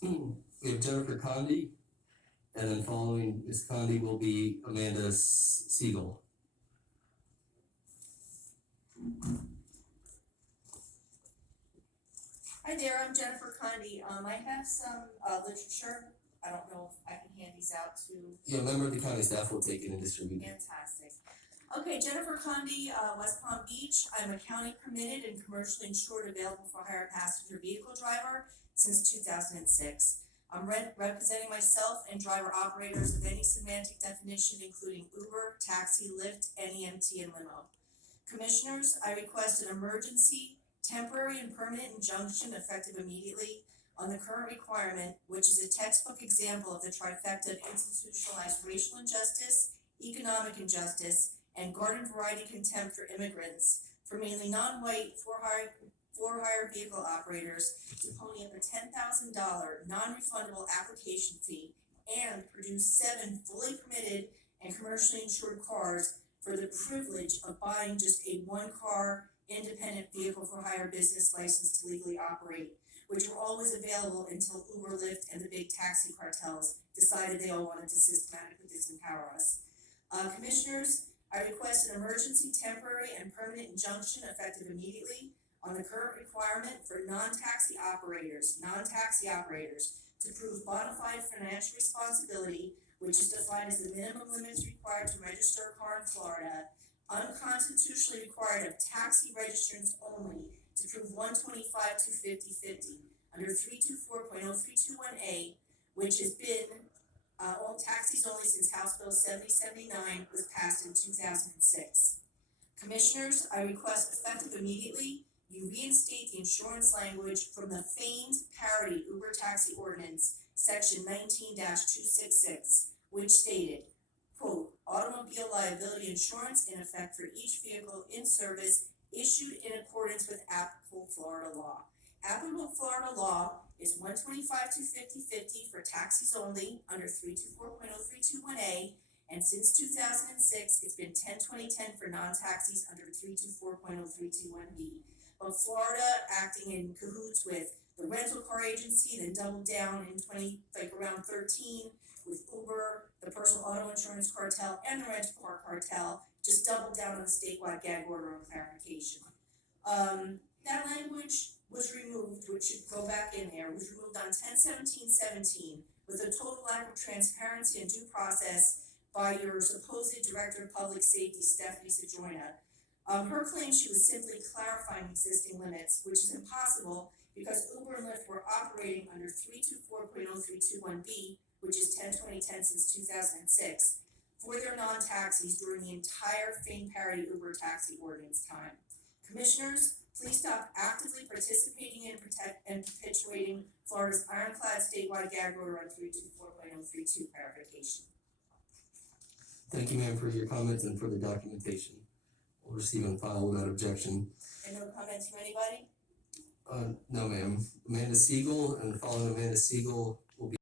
We have Jennifer Condie, and then following Ms. Condie will be Amanda Siegel. Hi there, I'm Jennifer Condie. I have some literature. I don't know if I can hand these out to. Yeah, a member of the county staff will take it and distribute it. Fantastic. Okay, Jennifer Condie, West Palm Beach. I'm a county permitted and commercially insured available for hire passenger vehicle driver since 2006. I'm representing myself and driver operators of any semantic definition, including Uber, taxi, Lyft, NEMT, and limo. Commissioners, I request an emergency, temporary, and permanent injunction effective immediately on the current requirement, which is a textbook example of the trifecta of institutionalized racial injustice, economic injustice, and garden variety contempt for immigrants, for mainly non-white for-hire vehicle operators to pony up a $10,000 non-refundable application fee and produce 7 fully permitted and commercially insured cars for the privilege of buying just a one-car independent vehicle for hire business license to legally operate, which were always available until Uber, Lyft, and the big taxi cartels decided they all wanted to systematically disempower us. Commissioners, I request an emergency, temporary, and permanent injunction effective immediately on the current requirement for non-taxi operators to prove bona fide financial responsibility, which is defined as the minimum limits required to register a car in Florida, unconstitutionally required of taxi registrants only to prove 125 to 50/50 under 324.0321A, which has been all taxis only since House Bill 7079 was passed in 2006. Commissioners, I request effective immediately you reinstate the insurance language from the famed parody Uber taxi ordinance, section 19-266, which stated, quote, automobile liability insurance in effect for each vehicle in service issued in accordance with applicable Florida law. Applicable Florida law is 125 to 50/50 for taxis only under 324.0321A, and since 2006, it's been 10-20-10 for non-taxis under 324.0321B. But Florida, acting in cahoots with the rental car agency, then doubled down in around 13 with Uber, the personal auto insurance cartel, and the rental car cartel, just doubled down on the statewide gag order on clarification. That language was removed, which should go back in there, was removed on 10/17/17 with a total lack of transparency and due process by your supposed Director of Public Safety, Stephanie Sojourner. Her claim she was simply clarifying existing limits, which is impossible because Uber and Lyft were operating under 324.0321B, which is 10/20/10 since 2006, for their non-taxis during the entire famed parody Uber taxi ordinance time. Commissioners, please stop actively participating in and perpetuating Florida's ironclad statewide gag order on 324.032 clarification. Thank you, ma'am, for your comments and for the documentation. We'll receive and file without objection. And no comments from anybody? No, ma'am. Amanda Siegel, and following Amanda Siegel,